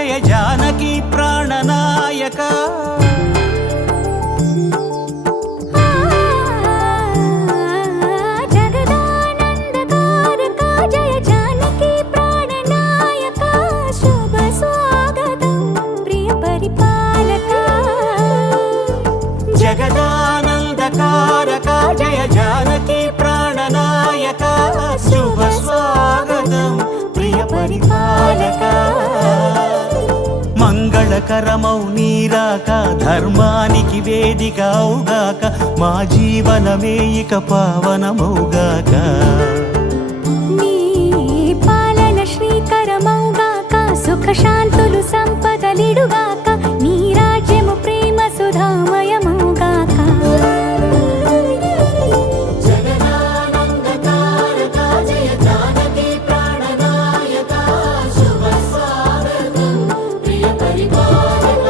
జయ జానకి ప్రాణనాయక జగదానందకారక జయ జానకి ప్రాణనాయక శుభ స్వాగతం ప్రియ పరిపాలక మంగళకరమౌ నీరాక ధర్మానికి వేదిక అవుగాక మా జీవనమే ఇక పావనమౌగాక నీ పాలన శ్రీకరమౌగాక సుఖ శాంతులు సంపదలిడుగాక నీ రాజ్యము ప్రేమ సుధామయమౌగాక జగదానందకారక జయ జానకి ప్రాణనాయక శుభ స్వాగతం ప్రియ పరిపాలక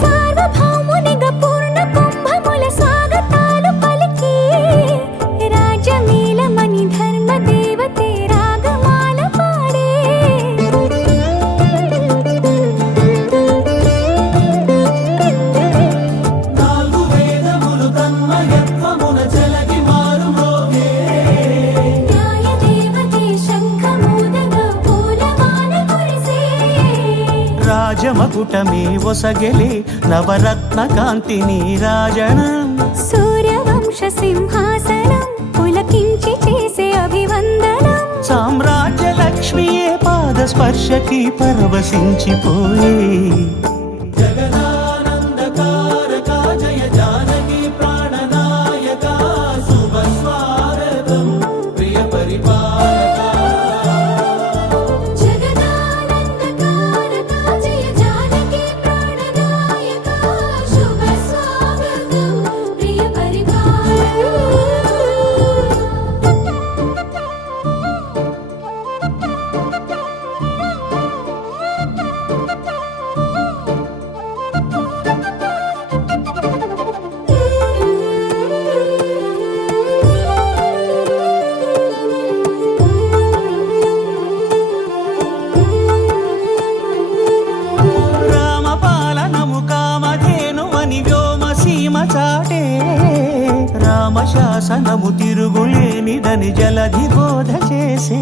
సార్వభౌమునిగా పూర్ణ కుంభముల స్వాగతాలు పలికి రాజమేళమణి ధర్మ దేవతే రాగమాల పాడే నాలుగు వేదములు తన్మయత్వమున చెలగి మారు మ్రోగే న్యాయ దేవతే శంఖమూదగా పూలమాల కురిసే రాజమకుటమే ఒసగెలే నవరత్న కాంతి నీరాజనం సూర్యవంశ సింహాసనం పులకించి చేసే అభివందనం సామ్రాజ్య లక్ష్మియే పాద స్పర్శకి పరవశించిపోయే జగదానందకారక జయ జానకి ప్రాణనాయక శుభ స్వాగతం ప్రియ పరిపాలక జగదానందకారక జయ జానకి ప్రాణనాయక శుభ స్వాగతం ప్రియ పరిపాలక రామపాలనము కామధేనువని వ్యోమసీమ చాటే రామశాసనము తిరుగులేనిదని జలధి బోధ చేసే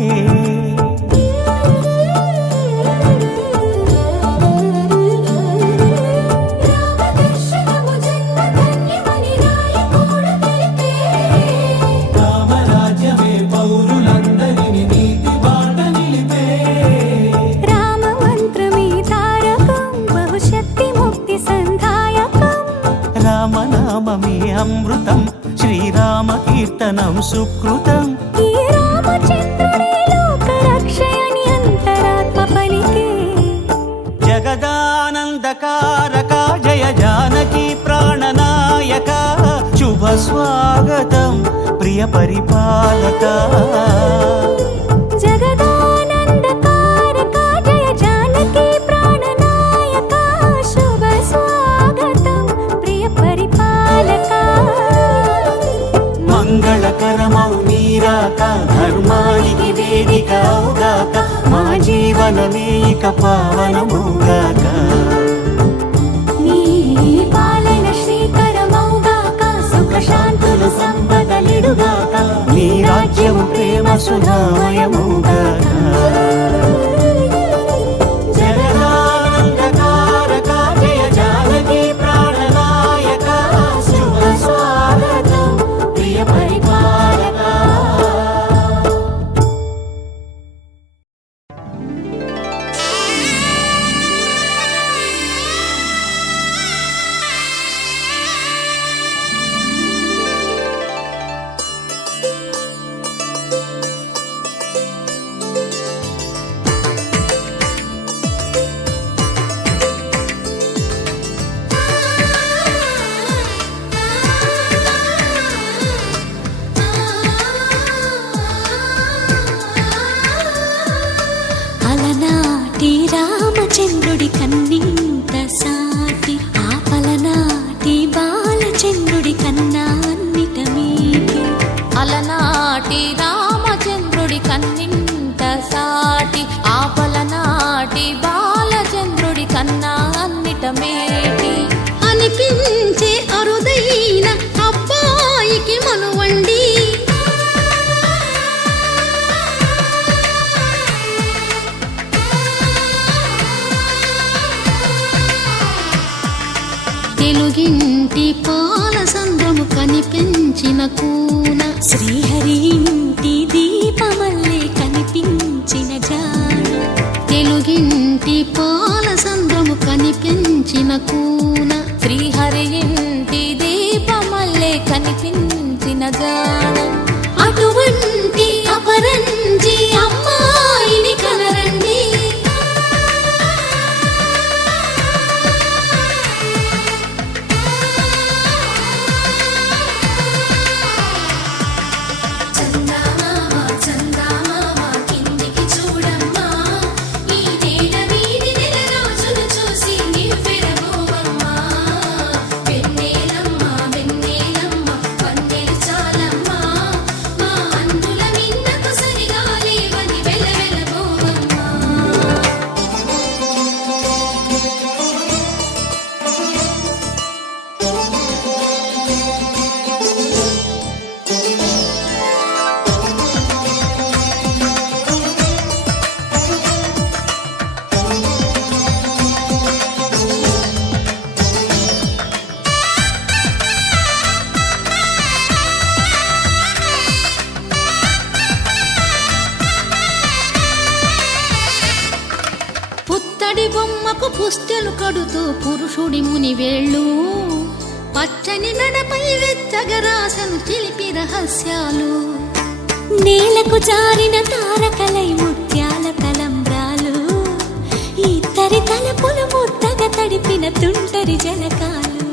రామదర్శనము జన్మధన్యమని రాయకూడ తెలిపే రామరాజ్యమే పౌరులందరిని నీతి బాట నిలిపే రామమంత్రమే తారకం బహుశక్తి ముక్తి సంధాయకం రామనామమే అమృతం శ్రీరామ కీర్తనం సుకృతం ఈ రామచంద్రుడే లోక రక్షయని అంతరాత్మ పలికే జగదానందకారక జయ జానకి ప్రాణనాయక శుభ స్వాగతం ప్రియ పరిపాలక జగదానందకారక జయ జానకి ప్రాణనాయక శుభ స్వాగతం ప్రియ పరిపాలక మంగళకరమౌ నీరాక ధర్మానికి వేదిక అవుగాక మా జీవనమే ఇక పావనమౌగాక నీ పాలన శ్రీకరమౌగాక సుఖ శాంతులు సంపదలిడుగాక నీ రాజ్యము ప్రేమ సుధామయమౌగాక జగదానందకారక జయ జానకి ప్రాణనాయక శుభ స్వాగతం ప్రియ పరిపాలక ఫలితమేటి అనిపించే అరుదైన అబ్బాయికి మనువండి తెలుగింటి పాల సంద్రము కనిపించిన కూన శ్రీహరి ఇంటి దీపమల్లే కనిపించిన జాడు తెలుగింటి పాల సంద్రము కనిపించిన కూన శ్రీహరి ఇంటి దీపమల్లే కనిపించిన జాడ అటువంటి అపరంజి అమ్మాయిని కనరండి చందమామ చందమామ కిందికి చూడమ్మా ఈ నేల వీధి నెల రోజులు చూసి నివ్వెరబోవమ్మా వెన్నెలమ్మ వెన్నెలమ్మ వన్నెలు చాలమ్మా మా అందుల మిన్నకు సరిగా లేవని వెలవెలబోవమ్మా పుత్తడి బొమ్మకు పుస్తెలు కడుతూ పురుషుడి ముని వేళ్ళు పచ్చని మెడపై వెచ్చగరాసను చిలిపి రహస్యాలు నేలకు జారిన తారకలై ముత్యాల తలంబ్రాలు ఇద్దరి తలపులు ముద్దగా తడిపిన తుంటరి జలకాలు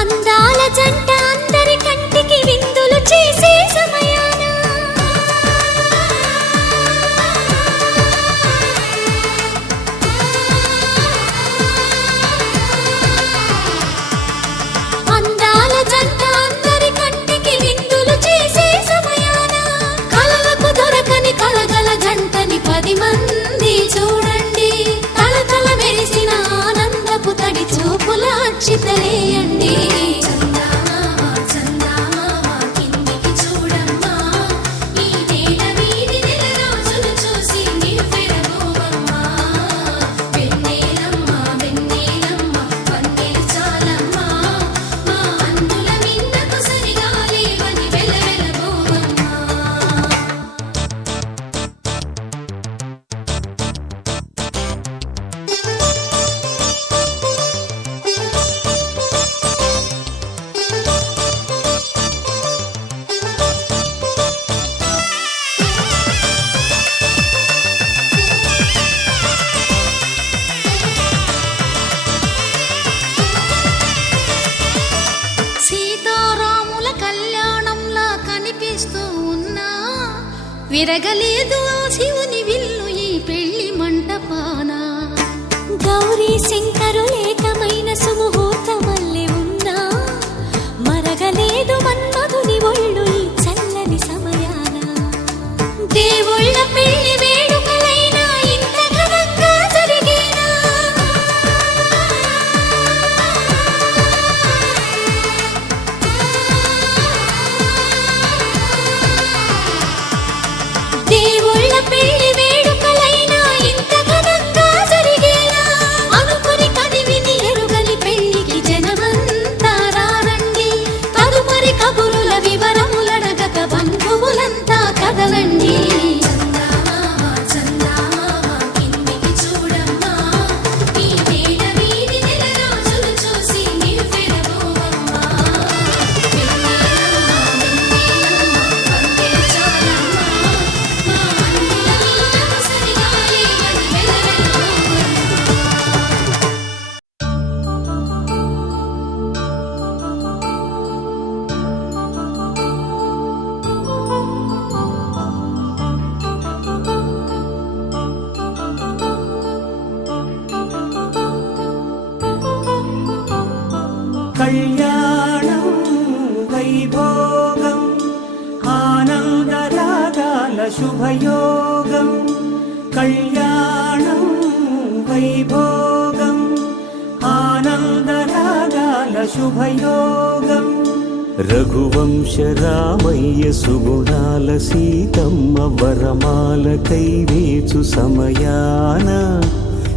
అందాల జంట అందరి కంటికి విందులు చేసే సమయాన అందాల జంట అందరి కంటికి విందులు చేసే సమయాన కలలకు దొరకని కలగల జంటని 10 మంది చూడండి తలతల మెరిసిన ఆనందపు తడి చూపుల అక్షితలేయండి చందమామ చందమామ కిందికి చూడమ్మా ఈ నేల వీధి నెల రోజులు చూసి నివ్వెరబోవమ్మా వెన్నెలమ్మ వెన్నెలమ్మ వన్నెలు చాలమ్మా మా అందుల మిన్నకు సరిగా లేవని వెలవెలబోవమ్మా సీతారాముల కళ్యాణంలా కనిపిస్తూ ఉన్నా విరగలేదు ఆ శివుని విల్లు ఈ పెళ్లి మంటపాన గౌరీ శంకరులేకమైన సుముహూర్తమల్లె ఉన్నా మరగలేదు మన్మధుని ఒళ్ళు ఈ చల్లని సమయాన దేవుళ్ళ పెళ్లి వేడుకలైనా ఇంత ఘనంగా జరిగేనా దేవుళ్ళ పెళ్లి వేడుకలైనా ఇంత ఘనంగా జరిగేనా అనుకుని కదివిని ఎరుగని పెళ్లికి జనమంతా రారండి తదుపరి కబురుల వివరములడగక బంధువులంతా కదలండి చందమామ చందమామ కిందికి చూడమ్మా ఈ నేల వీధి నెల రోజులు చూసి నివ్వెరబోవమ్మా వెన్నెలమ్మ వెన్నెలమ్మ వన్నెలు చాలమ్మా మా అందుల మిన్నకు సరిగా లేవని వెలవెలబోవమ్మా కళ్యాణం వైభోగం ఆనందరాగాల శుభయోగం కళ్యాణం వైభోగం శుభయోగం రఘువంశ రామయ్య సుగుణాల సీతమ్మ వరమాల కైవేచు సమయాన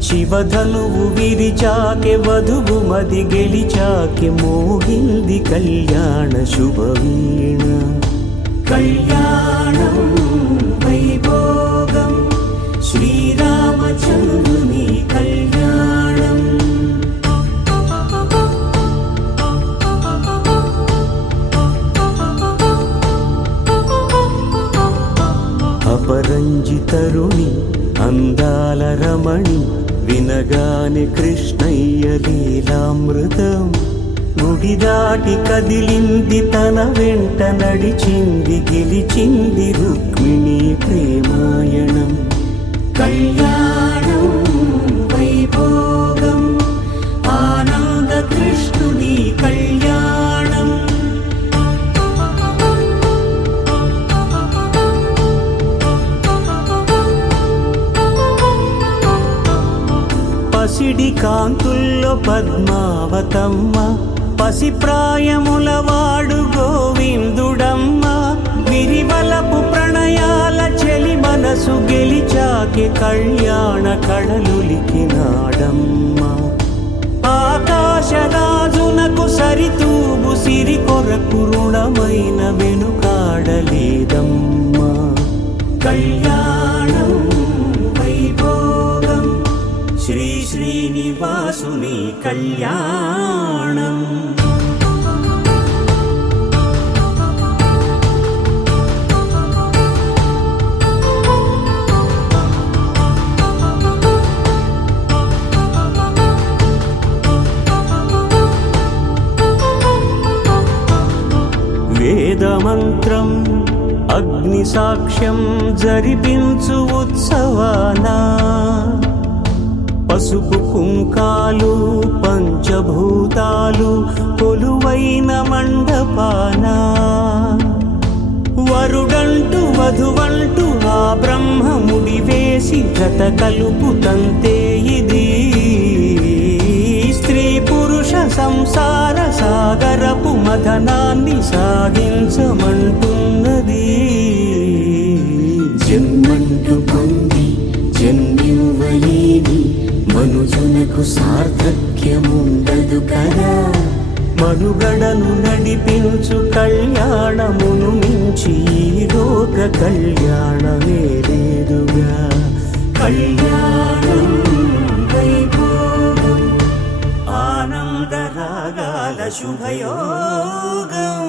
శివధనువు విరిచాకె వధువు మది గెలిచాకె మోగింది కళ్యాణ శుభవీణ కళ్యాణం వైభోగం శ్రీరామచంద్రుని కళ్యాణం అపరంజి తరుణి అందాల రమణి వినగానే కృష్ణయ్య లీలామృతం గుడి దాటి కదిలింది తన వెంట నడిచింది గెలిచింది రుక్మిణి ప్రేమాయణం కళ్యాణం వైభోగం ఆనంద కృష్ణుని కళ్యాణం పసిడి కాంతుల్లో పద్మావతమ్మ పసిప్రాయముల వాడు గోవిందుడమ్మ విరివలపు ప్రణయాల చెలి మనసు గెలిచాకి కళ్యాణ కళలులికినాడమ్మ ఆకాశరాజునకు సరితూగు సిరి కొరకు రుణమైన వెనుకాడలేదమ్మ కళ్యాణం వైభోగం శ్రీ శ్రీనివాసుని కళ్యాణం వేదమంత్రం అగ్ని సాక్ష్యం జరిపించు ఉత్సవానా పసుపు కుంకాలు పంచభూతాలు కొలువైన మండపాన వరుడంటూ వధువంటూ ఆ బ్రహ్మముడి వేసి గత కలుపుతంతే ఇది స్త్రీ పురుష సంసార సాగరపు మథనాన్ని సాగించమంటున్నది జన్మంటూ పొంది జన్మివ్వలేని మనుజునకు సార్థక్యముండదు కదా మనుగడను నడిపించు కళ్యాణమును మించి ఈ లోక కళ్యాణమే లేదుగా కళ్యాణం వైభోగం ఆనంద రాగాల శుభయోగం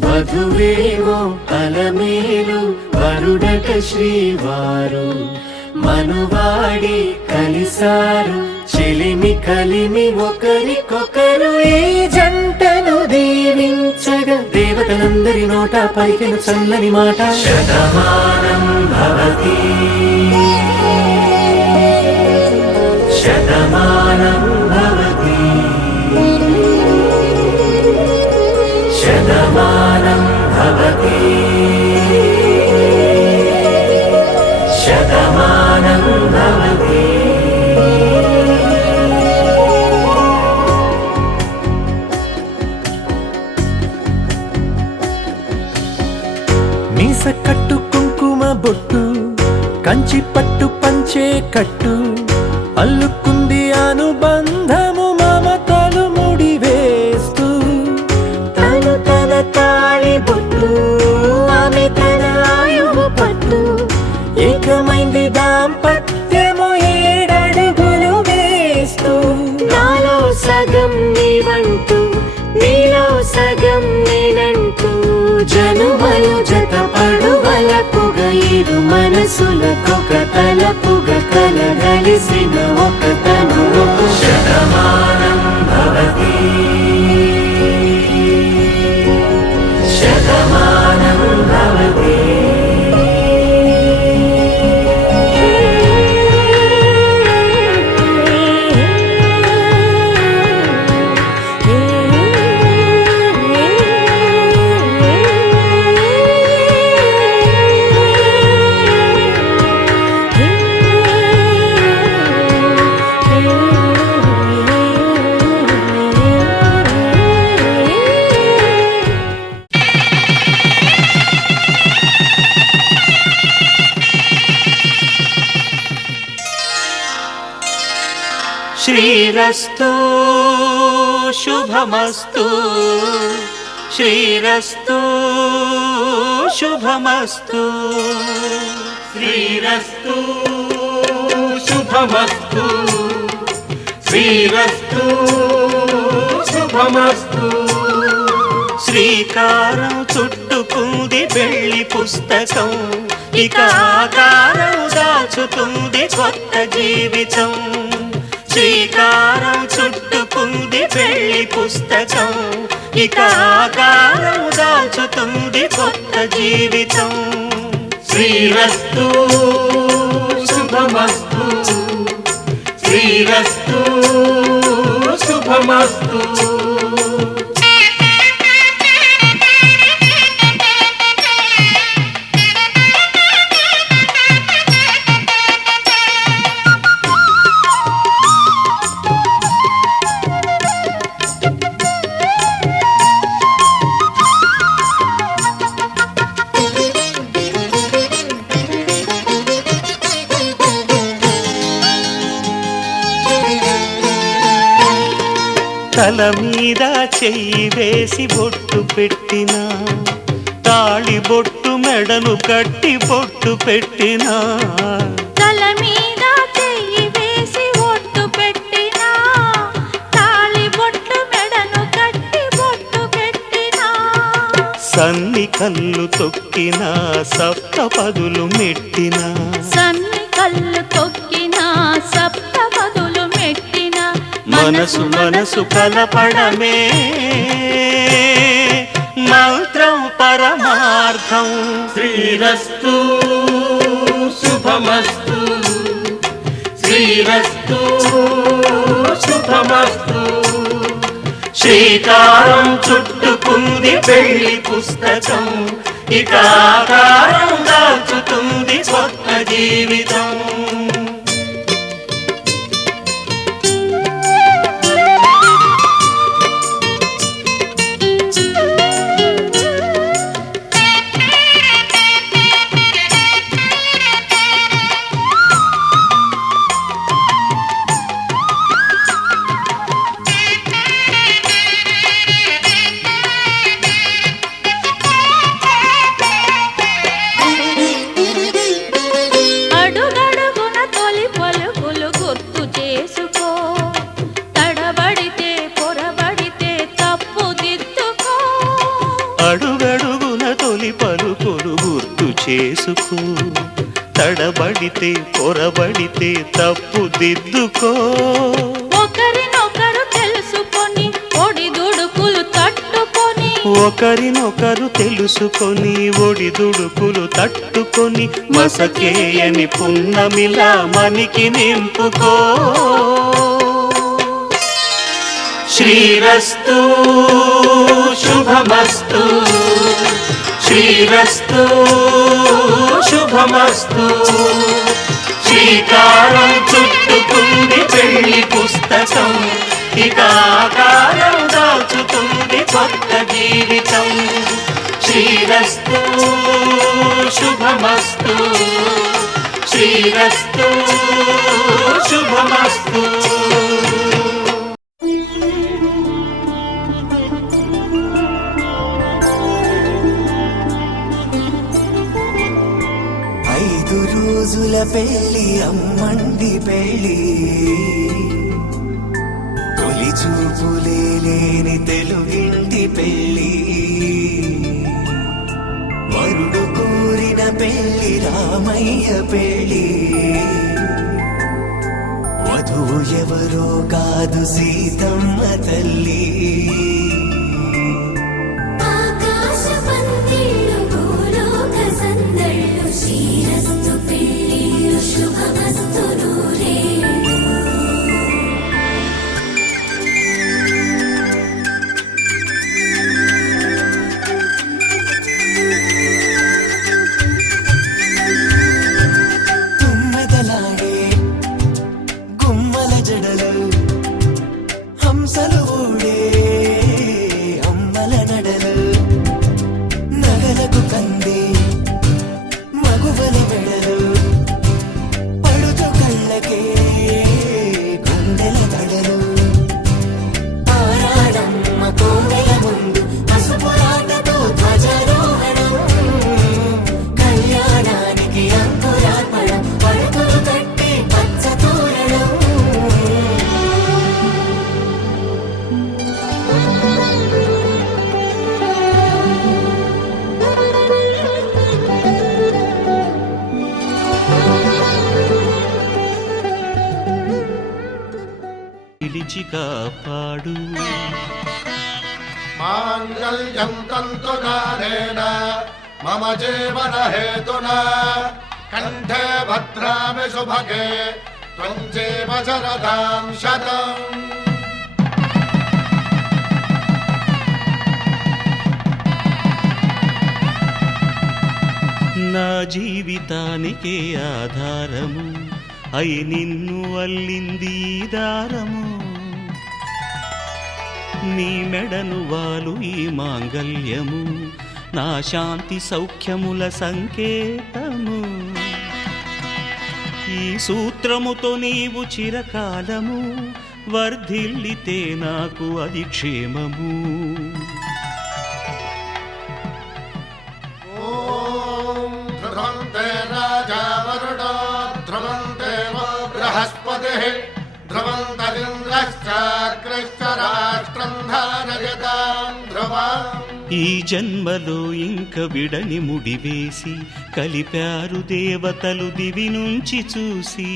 వధువేవో అలమేలు వరుడట శ్రీవారు మనువాడి కలిసారు చెలిమి కలిమి ఒకరికొకరు ఈ జంటను దీవించగా దేవతలందరి నోట పలికిన చల్లని మాట శతమానం భవతి శతమానం భవతి శతమానం భవతి శతమానం భవతి మీస కట్టు కుంకుమ బొట్టు కంచి పట్టు పంచే కట్టు అల్లుకుంది అనుబంధము మమతలు ముడివేస్తూ తను తన తాళి బొట్టు ఆమె తన ఆయువు పట్టు ఏకమైంది దాంపత్యము 7 అడుగులు వేస్తూ నాలో సగం నీవంటూ నీలో సగం నేనంటూ జనుమలు జతపడువలపుగా ఇరు మనసులకొక తలపుగా కలగలిసిన ఒక తను శతమానం భవతి శతమానం భవతి. శ్రీరస్తు శుభమస్తు, శ్రీరస్తు శుభమస్తు, శ్రీరస్తు శుభమస్తు, శ్రీరస్తు శుభమస్తు. శ్రీకారం చుట్టుకుంది పెళ్లి పుస్తకం, ఇక ఆకారం దాచుతుంది కొత్త జీవితం. శ్రీకారం చుట్టుకుంది పెళ్లి పుస్తకం, ఇక ఆకారం దాచుతుంది కొత్త జీవితం. శ్రీరస్తు శుభమస్తు, శ్రీరస్తు శుభమస్తు. తల మీద చెయ్యి వేసి బొట్టు పెట్టినా, తాళి బొట్టు మెడను కట్టి బొట్టు పెట్టినా, తల మీద చెయ్యి వేసి బొట్టు పెట్టినా, తాళి బొట్టు మెడను కట్టి బొట్టు పెట్టినా, సన్ని కళ్ళు తొక్కినా సప్త పదులు మెట్టినా, సన్ని కళ్ళు తొక్కినా సప్త పదులు మెట్టినా, మనసు మనసు కలపడమే మంత్రం పరమార్థం. శ్రీరస్తు శుభమస్తు, శ్రీరస్తు శుభమస్తు. శ్రీకారం చుట్టుకుంది పెళ్లి పుస్తకం, ఇక ఆకారం దాచుతుంది కొత్త జీవితం. అడుగడుగున తొలి పలుకులు గుర్తు చేసుకో, తడబడితే పొరబడితే తప్పు దిద్దుకో. అడుగడుగున తొలి పలుకులు గుర్తు చేసుకో, తడబడితే పొరబడితే తప్పు దిద్దుకో. ఒకరినొకరు తెలుసుకొని ఒడిదుడుకులు తట్టుకొని, ఒకరినొకరు తెలుసుకొని ఒడిదుడుకులు తట్టుకొని, మసకేయని పున్నమిలా మనికి నింపుకో. శ్రీరస్తు శుభమస్తు, శ్రీరస్తు శుభమస్తు. శ్రీకారం చుట్టుకుంది పెళ్లి పుస్తకం, ఇక ఆకారం దాచుతుంది కొత్త జీవితం. శ్రీరస్తు శుభమస్తు, శ్రీరస్తు శుభమస్తు. రోజుల పెళ్లి అమ్మండి పెళ్లి, తొలి చూపులే లేని తెలుగింటి పెళ్లి, వరుడు కోరిన పెళ్లి రామయ్య పెళ్లి, వధువు ఎవరో కాదు సీతమ్మ తల్లి. ఆకాశ పందిరి దీవించి కాపాడు. మాంగళ్యం తంతునానేన మమ జీవన హేతునా కంఠే భద్రామి శుభగే త్వం జీవ శరదాం శతం. నా జీవితానికే ఆధారము అయి నిన్ను అల్లింది దారము. నీ మెడను వాలు ఈ మాంగల్యము నా శాంతి సౌఖ్యముల సంకేతము. ఈ సూత్రముతో నీవు చిరకాలము వర్ధిల్లితే నాకు అది క్షేమము. ఓం ధ్రువంతే రాజా వరుణో ధ్రువంతే బృహస్పతిః ధ్రువంతరింద్రశ్చాగ్రశ్చ రాష్ట్రం ధారయతాం ధ్రువం. ఈ జన్మలో ఇంక విడని ముడివేసి కలిపారు దేవతలు దివి నుంచి చూసి.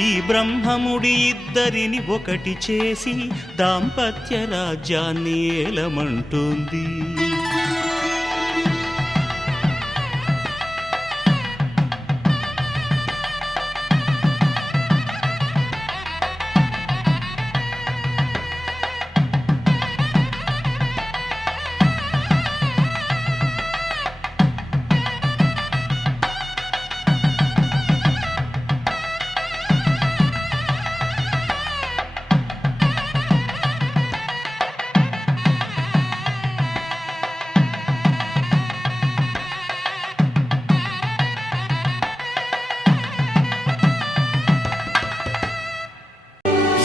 ఈ బ్రహ్మముడి ఇద్దరిని ఒకటి చేసి దాంపత్య రాజ్యాన్ని ఏలమంటుంది.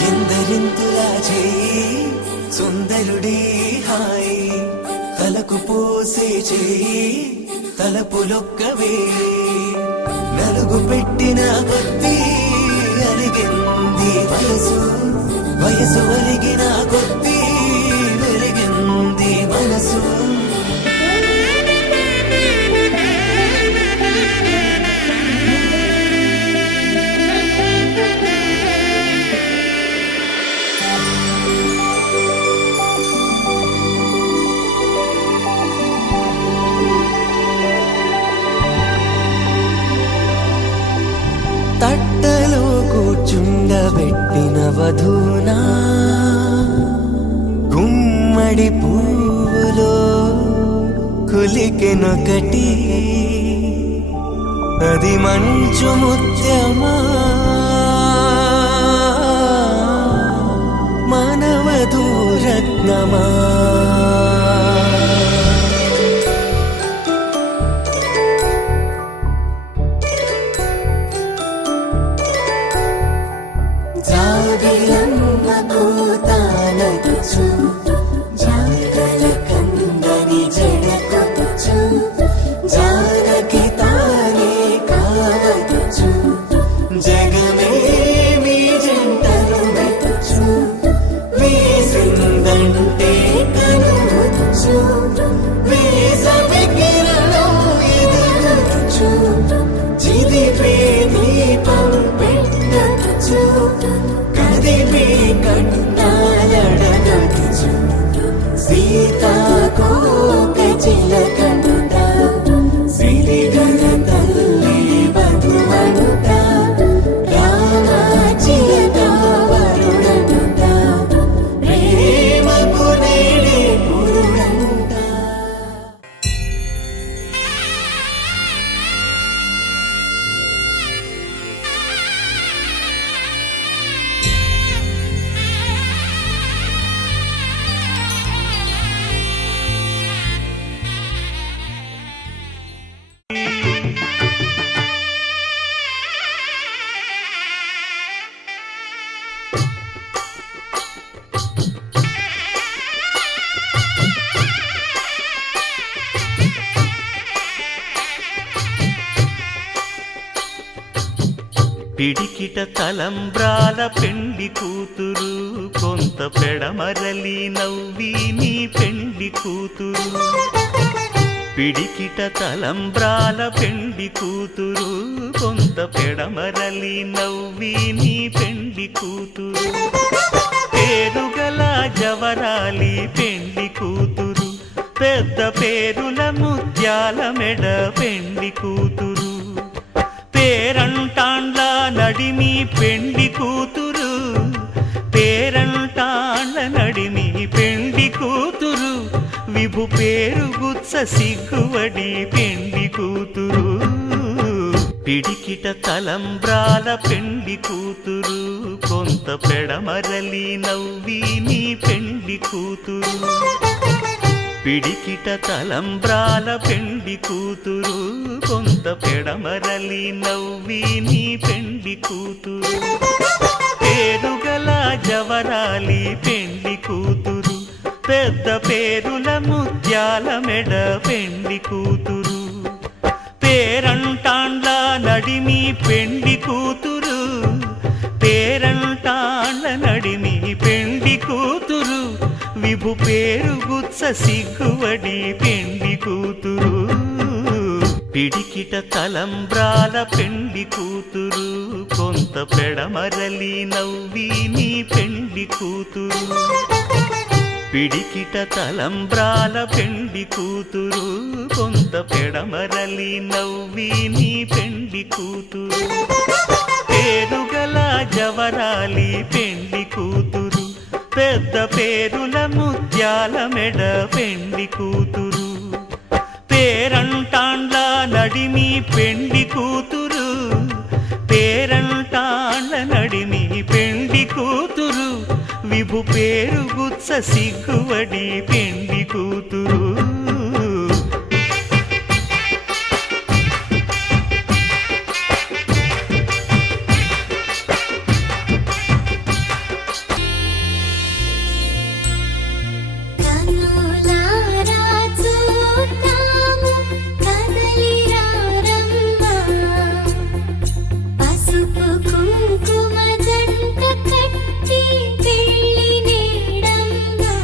ఎందరింతులా చేయి సుందరుడే హాయి తలకు పోసే చేయి తలపులొక్కవే నలుగు పెట్టిన కొద్దీ అలిగింది వయసు వయసు ఒలిగిన కొద్దీ వెలిగింది మనసు. తట్టలో కూర్చుండబెట్టిన వధూనా గుమ్మడి పువ్వులో కులికెనొకటి అది మంచు ముత్యమా మానవధూరత్నమా. జాబిలమ్మ కూతానగుచు జాగల కందని జడకొచ్చు జానకి తానే కావదుచు జగమే మీ జంటను వెతుచు వేసిందంటే కనువచ్చు వేసవి కిరణం ఎదుగుచు చిదిపే దీపం పెట్టచ్చు కదిపే కన్నాలడగచ్చు సీతాకోక చిలకనుట సిరిగల తల్లి వధువనుట రామాచియత వరుడనుట ప్రేమకు నేడే పురుడంట. పిడికిట తలంబ్రాల పెండ్లి కూతురు కొంత పెడమరలి నవ్వి నీ పెండ్లి కూతురు పిడికిట తలంబ్రాల పెండి కూతురు కొంత పెడమరలి నవ్వి నీ పెండి కూతురు పేరుగల జవరాలి పెండి కూతురు పెద్ద పేరుల ముత్యాల మెడ పెండి కూతురు పేరంటాండ్ల నడిమి పెండి కూతురు పేరంటాండ్ల నడిమి పెండి కూతురు విభు పేరు గుత్స సిగ్గువడి పెండి కూతురు పిడికిట తలంబ్రాల పెండి కూతురు కొంత పెడమరలి నవ్వి నీ పెండి కూతురు పిడికిట తలంబ్రాల పెండి కూతురు కొంత పెడమరలి నవ్వి నీ పెండి కూతురు పేరుగల జవరాలి పెండి కూతురు పెద్ద పేరుల ముత్యాల మెడ పెండి కూతురు పేరంటాండ్ల నడిమి పెండి కూతురు పేరంటాండ్ల నడిమి పెండి కూతురు విభు పేరు గుత్స సిగ్గువడి పెండి కూతురు పిడికిట తలంబ్రాల పెండి కూతురు కొంత పెడమరలి నవ్వి నీ పెండి కూతురు పిడికిట తలంబ్రాల పెండి కూతురు కొంత పెడమరలి నవ్వి నీ పెండి కూతురు పేరుగల జవరాలి పెండి కూతురు పెద్ద పేరుల ముత్యాల మెడ పెండి కూతురు పేరంటాండ్ల నడిమి పెండి కూతురు పేరంటాండ్ల నడిమి పెండి కూతురు విభు పేరు గుత్స సిగ్గువడి పెండి కూతురు కనులారా చూద్దాము కదలిరా రమ్మా పసుపు కుంకుమ జంట కట్టి పెళ్లి నేడమ్మా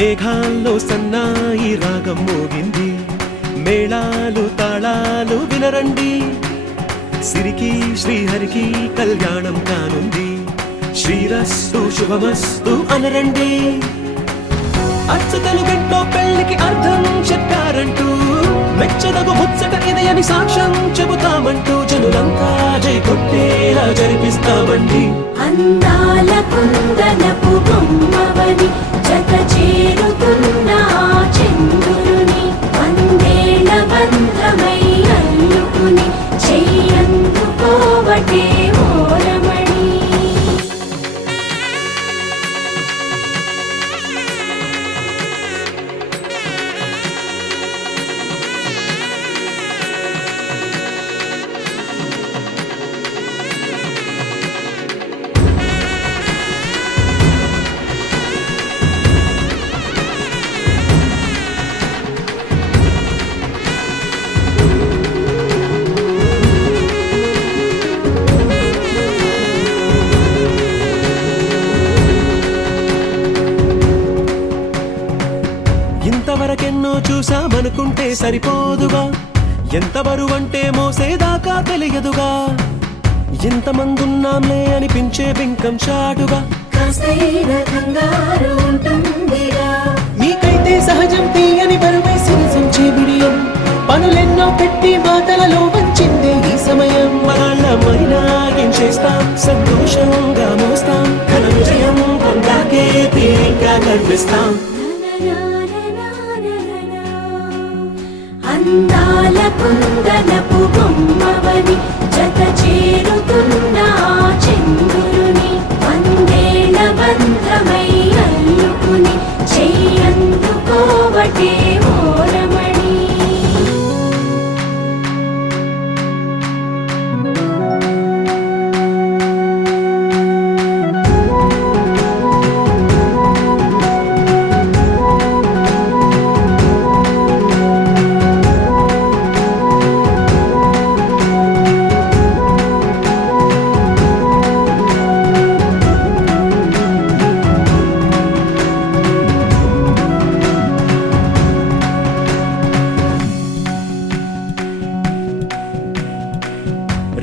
మేఘాల్లో సన్నాయి రాగం మోగింది, మేళాలు తాళాలు వినరండి, సిరికి శ్రీహరికి కళ్యాణం కానుంది, శ్రీరస్తు శుభమస్తు అనరండి. అచ్చతలు గంటో పెళ్లికి అర్థం చెప్పారంటూ, మెచ్చదగు ముచ్చట ఇది అని సాక్ష్యం చెబుతామంటూ, జనులంతా జై కొట్టేలా జరిపిస్తామండి. అందాల కుందనపు బొమ్మవని జత చేరుతున్న ఆ చంద్రుని, వందేళ్ల బంధమై అల్లుకుని చెయ్యందుకోవటే ఓరమణి. ఇంతవరకెన్నో చూసామనుకుంటే సరిపోదుగా, ఎంత బరువంటే మోసేదాకా తెలియదుగా, ఇంతమందున్నాంలే అనిపించే బింకం చాటుగా, కాస్తైన కంగారు ఉంటుందిగా. మీకైతే సహజం తీయని బరువై సిరసంచే బిడియం, పనులెన్నో పెట్టి మాటలలో వంచిందే ఈ సమయం. మనాళ్ళమైనా ఏం చేస్తాం, సంతోషంగా మోస్తాం, ఘన విజయం పొందాకే తీరిగ్గా కనిపిస్తాం. అందాల కుందనపు బొమ్మవని జత చేరుతున్న ఆ చంద్రుని, వందేళ్ల బంధమై అల్లుకుని చెయ్యందుకోవటే ఓరమణి.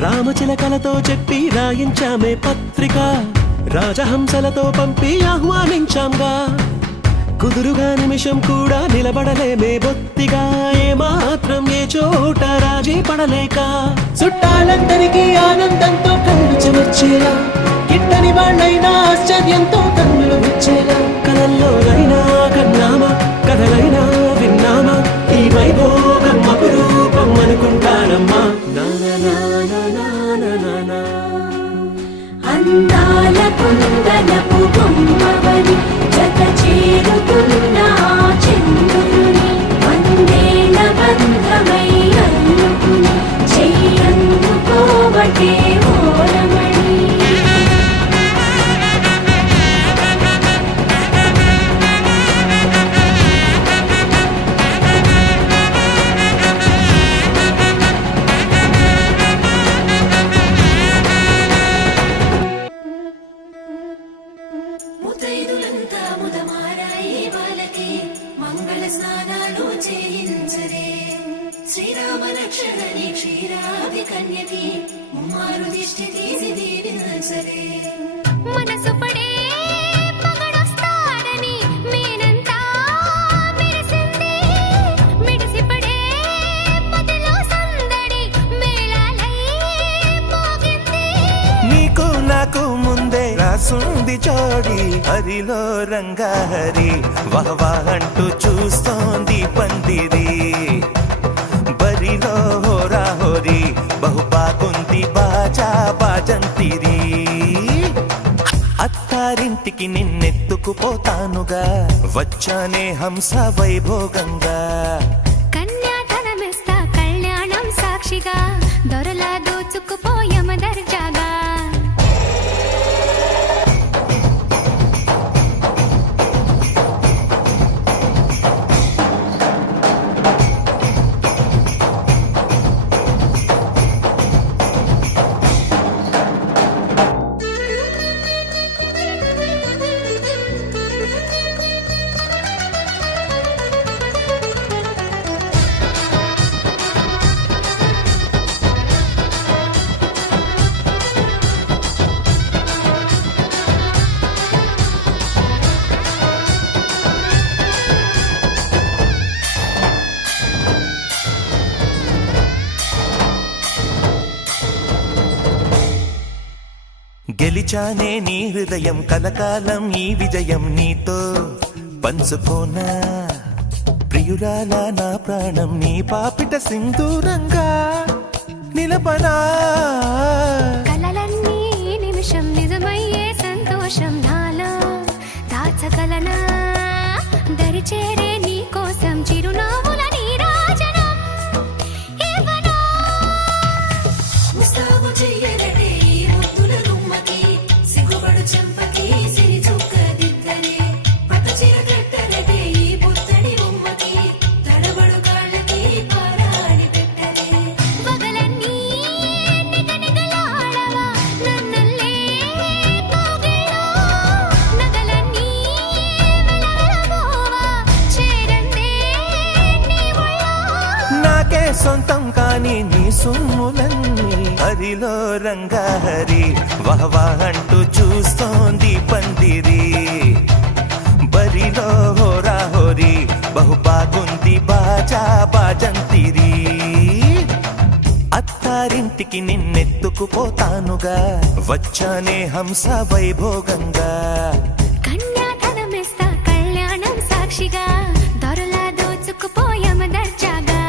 రామచిలకలతో చెప్పి రాయించామే పత్రిక, రాజహంసలతో పంపి ఆహ్వానించాంగా, కుదురుగా నిమిషం కూడా నిలబడలేమే బొత్తిగా, ఏమాత్రం ఏ చోట రాజీ పడలేక, చుట్టాలందరికీ ఆనందంతో కళ్ళు చెమర్చేలా, గిట్టని వాళ్ళైనా ఆశ్చర్యంతో కన్నులు విచ్చేలా, కలల్లోనైనా కన్నామా, కథలైనా విన్నామా, ఈ వైభోగం అపురూపం అనుకుంటానమ్మా. అందాల కుందనపు బొమ్మవని జత చేరుతున్న ఆ చంద్రుని, వందేళ్ల బంధమై అల్లుకుని చెయ్యందుకోవటే ఓరమణి. ముతైదులంతా ముదమారాయి వాళ్ళకి మంగళ స్నానాలు చేయించరే. శ్రీరామ రక్షణని క్షీరాది కన్యకి ముమ్మారు దిష్టి తీసి దీవించరే. మనసు పడే మగడొస్తాడని మేనంతా మెరిసింది, మిడిసిపడే మదిలో సందడి మేళాలై మోగింది. నీకు నాకు ముందే రాసుంది జోడి, హరిలో రంగాహరి వహవా అంటూ చూస్తోంది పందిరి, బరిలో హోరా హోరి బహుబాగుంది బాజా బాజంతిరి. అత్తారింటికి నిన్నెత్తుకుపోతానుగా, వచ్చానే హంస వైభోగంగా, కన్యాధనమిస్తా కళ్యాణం సాక్షిగా, దొరలా దోచుకుపోయమ దర్జాగా. పిలిచానే నీ హృదయం కలకాలం ఈ విజయం నీతో పంచుకోనా ప్రియురాల నా ప్రాణం నీ పాపిట సింధూరంగా నిలపనా కలలన్నీ నిమిషం నిజమయ్యే సంతోషం నాలో దాచగలనా దరిచేరే నీ కోసం చిరునవ్వుల నీరాజనం ఇవ్వనా ముస్తాబు చెయ్యలటే ఈ ముద్దుల గుమ్మకి సిగ్గుపడు చెంపకి సిరి చుక్క దిద్దలే పట్టు చీర కట్టలటే ఈ పుత్తడి బొమ్మకి తడబడు కాళ్ళకి పారాడి పెట్టలే పగలన్నీ నిగనిగలాడవా నన్నల్లే కోగిలో నగలన్నీ వెలవెలబోవా చేరందే నీ ఒళ్ళో నాకే సొంతం కాని నీ సొమ్ములన్నీ హరిలో రంగాహరి వహవా అంటూ చూస్తోంది పందిరి బరిలో హోరా హోరి బహు బాగుంది బాజా బాజంతిరి అత్తారింటికి నిన్నెత్తుకుపోతానుగా వచ్చానే హంస వైభోగంగా కన్యాధనమిస్తా కళ్యాణం సాక్షిగా దొరలా దోచుకుపోయామ దర్జాగా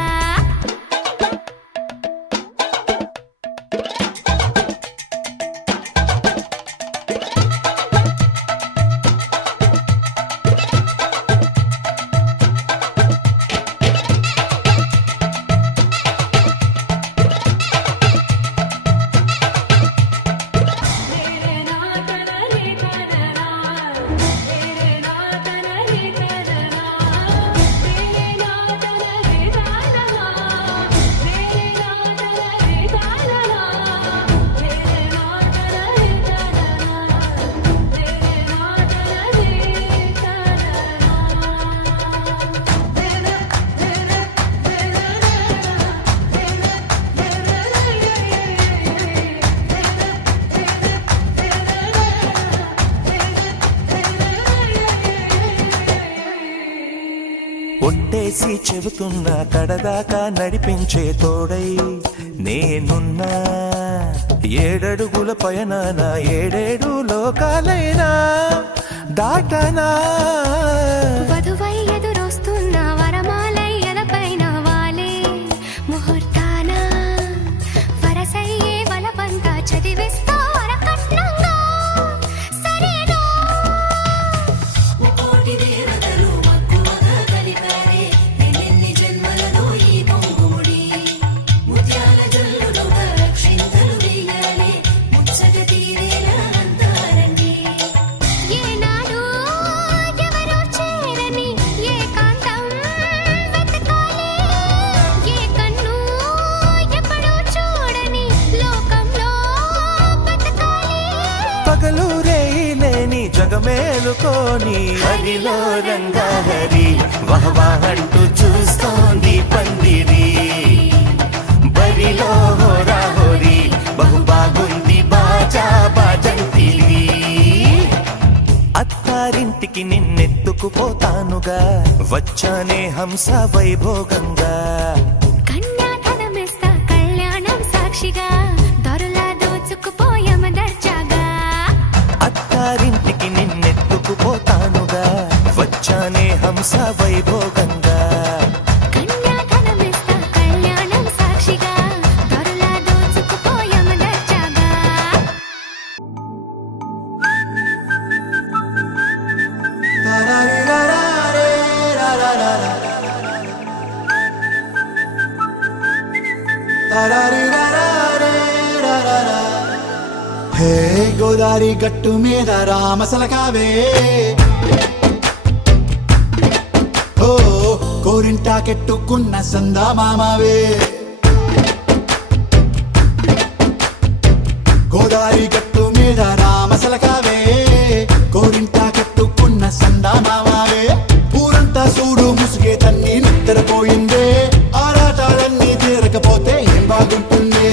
ఒట్టేసి చెబుతున్నా కడదాకా నడిపించే తోడై నేనున్నా ఏడడుగుల పయనాన ఏడేడు లోకాలైనా దాటనా వధువై ఎదురొస్తున్న వరమాలై ఎదపైన వాలే ముహూర్తాన వరసయ్యే వలపంతా చదివిస్తా వరకట్నంగా సరేనా ముకోటి దేవతలు మక్కువగా కలిపారే ఎన్నెన్ని జన్మలదో ఈ పొంగుముడి ముత్యాల జల్లులుగా క్షింతలు వేయాలి ముచ్చట తీరేలా అంతారండి ఏనాడు ఎవరో చేరని ఏకాంతం వెతకాలి ఏ కన్ను ఎప్పుడూ చూడని లోకంలో బతకాలి పగలు రేయిలేని జగమేలుకోని హరిలో రంగాహరి వహవా అంటూ చూస్తోంది పందిరి బరిలో హోరా హోరి బహు బాగుంది బాజా బాజంతిరి అత్తారింటికి నిన్నెత్తుకుపోతానుగా వచ్చానే హంస వైభోగంగా కన్యాధనమిస్తా కళ్యాణం సాక్షిగా దొరలా దోచుకుపోయామ దర్జాగా అత్తారింటికి నిన్నెత్తుకుపోతానుగా వచ్చానే హంస వైభోగంగా కన్యాధనమిస్తా కళ్యాణం సాక్షిగా దొరలా దోచుకుపోయామ దర్జాగా హే గోదారి గట్టు మీద రామసలకావే ఓ కోరింటాకెట్టుకున్న సందా మామావే గోదారి గట్టు మీద రామసలకావే కోరింటాకెట్టుకున్న సందా మామావే ఊరంతా చూడు ముసుగే తన్ని నిద్రపోయిందే ఆరాటాలన్నీ తీరకపోతే ఏం బాగుంటుందే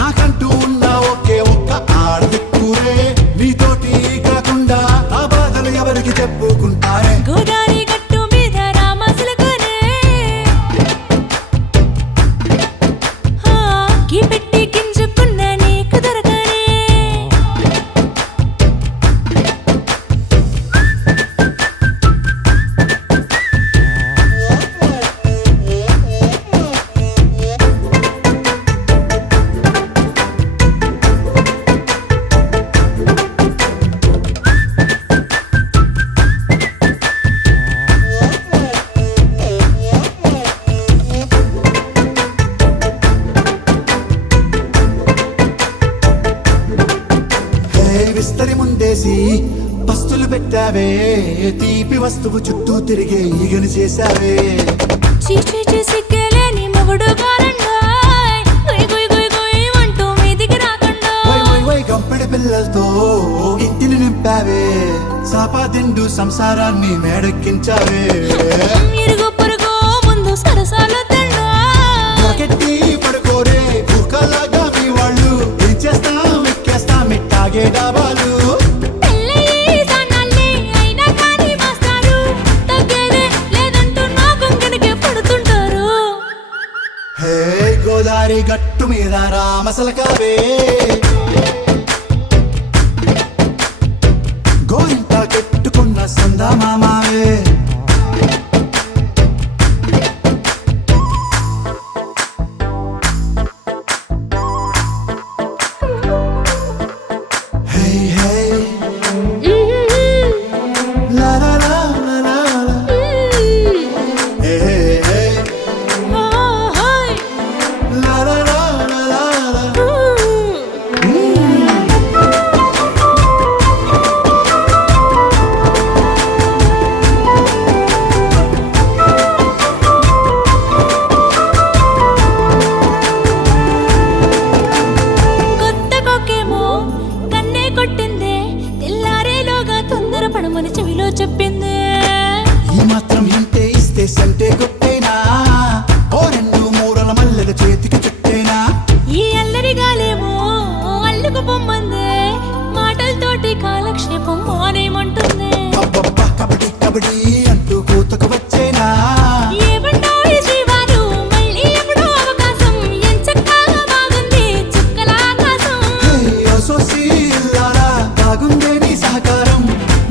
నాకంటూ ఉన్న ఒకే ఒక్క ఆడదిక్కురే నీతోటి కాకుండా నా బాధలు ఎవరికి చెప్పుకుంటారే గోదారి గట్టు మీద రామసులకునే కీ పెట్టి గింజుకున్న నీకు దొరకనే ముందేసి పస్తులు పెట్టావే తీపి వస్తువు చుట్టూ తిరిగే ఈగని చేశావే చీచీ సిగ్గలేని మొగుడు గారండోయ్ గుయ్ గుయ్ గుయ్ గుయ్ అంటూ మీదికి రాకండో వై వై వై గంపెడి పిల్లలతో ఇంటిని నింపావే సాపాదిండు సంసారాన్ని మేడెక్కించావే ఇరుగు పొరుగు ముందు సరసాలు నాకెట్టి పడుకోరే కుక్కలాగా మీ వాళ్ళు ఏం చేస్తాం ఎక్కేస్తాం ఇట్టాగే డాబాలు హే గోదారి గట్టు మీద రామసలకావే గోరింట కట్టుకున్న సందా మామావే Hey, hey. La la la la la la. Hey, hey, hey. La la la la la la. కొత్త కొక్కేమో కన్నే కొట్టిందే తెల్లారేలోగా తొందర పడమని చెవిలో చెప్పిందే ఈ మాత్రం ఇంటే ఇస్తే సంటే కొట్టేనా ఓ రెండు మూరల మల్లెల చేతికి చుట్టేనా ఈ అల్లరి గాలేమో అల్లుకు పొమ్మందే మాటలతోటి కాలక్షేపం మానేమంటుంది అబ్బబ్బా కబడ్డీ కబడ్డీ అంటూ కూతకు వచ్చేనా ఏమంటావు శ్రీవారు మళ్ళీ ఎప్పుడో అవకాశం ఎంచక్కా బాగుంది చుక్కల ఆకాశం హే అసోసి ఇల్లారా బాగుందే నీ సహకారం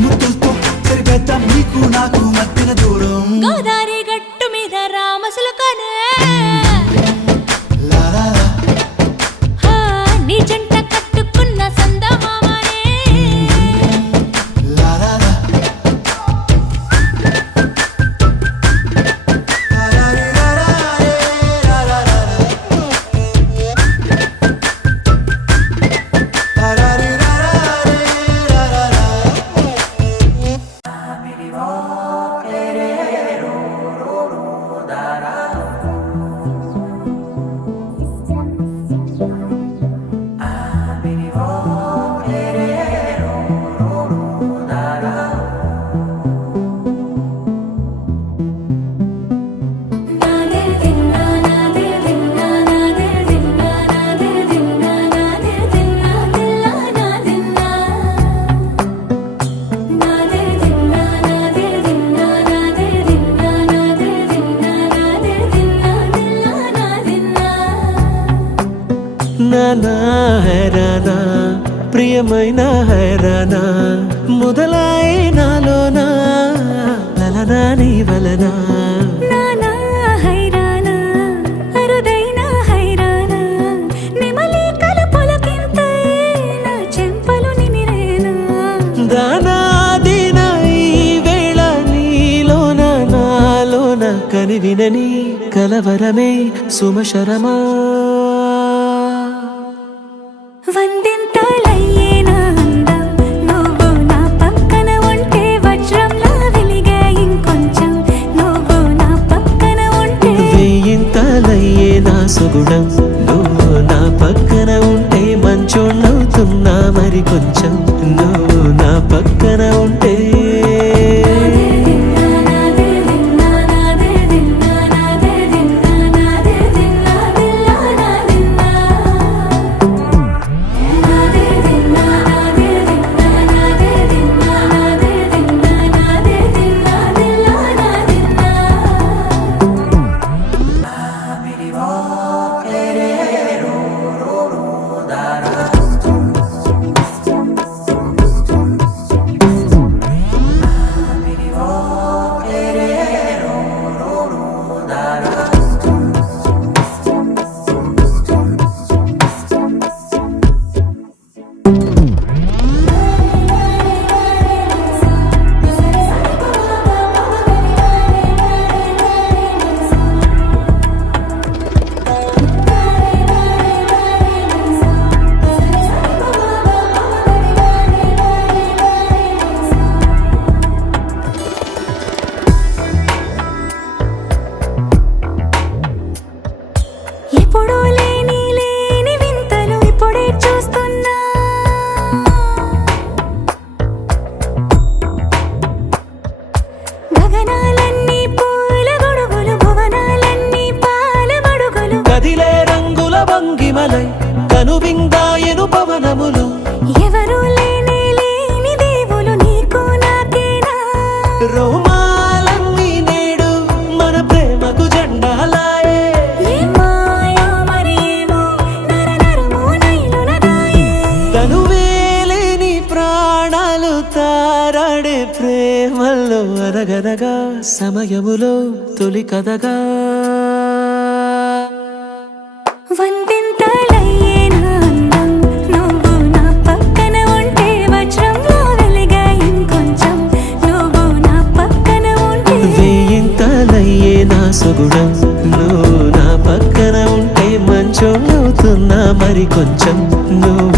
ముద్దులతో సరిపెద్దాం నీకు నాకు మధ్యన దూరం గోదారి గట్టు మీద రామసులకనే లా లా లా. హా, నీ జంట కట్టుకున్న సందమామనే La la la. La la la la la la la la. La la la la la la la. నాదే దిన్నా నాదే దిన్నా నాదే దిన్నా నాదే దిన్నా నాదే దిన్నా దిల్లా నాదిన్నా నాదే దిన్నా నాదే దిన్నా నాదే దిన్నా నాదే దిన్నా నాదే దిన్నా దిల్లా నాదిన్నా నానా హైరానా ప్రియమైన హైరానా మొదలాయి నాలోనా లలనా నీ వలనా నానా హైరానా అరుదైన హైరానా నెమలి కలుపులకింతై నా చెంపలు నిమిరేనా దానాదిన ఈ వేళ నీలోన నాలోన కనివినని కలవరమే సుమశరమా వందింతలయ్యేనా అందం నువ్వు నా పక్కన ఉంటే వజ్రంలా వెలిగే ఇంకొంచెం నువ్వు నా పక్కన ఉంటే వేయింతలయ్యే నా సుగుణం నువ్వు నా పక్కన ఉంటే మంచోళ్ళవుతున్నా మరి కొంచెం నువ్వు నా పక్కన ఉంటే నాదే దిన్నా నాదే దిన్నా నాదే దిన్నా నాదే దిన్నా దిల్లా నాదిన్నా నాదే దిన్నా నాదే దిన్నా నాదే దిన్నా నాదే దిన్నా నాదే దిన్నా దిల్లా నాదిన్నా తారాడే ప్రేమల్లో అనగనగా సమయములో తొలి కథగా వందింతలయ్యేనా అందం నువ్వు నా పక్కన ఉంటే వజ్రంలో వెలిగా ఇంకొంచెం నువ్వు నా పక్కన ఉంటే వేయింతలయ్యే నా సొగుడం నువ్వు నా పక్కన ఉంటే మంచం అవుతున్నా మరి కొంచెం నువ్వు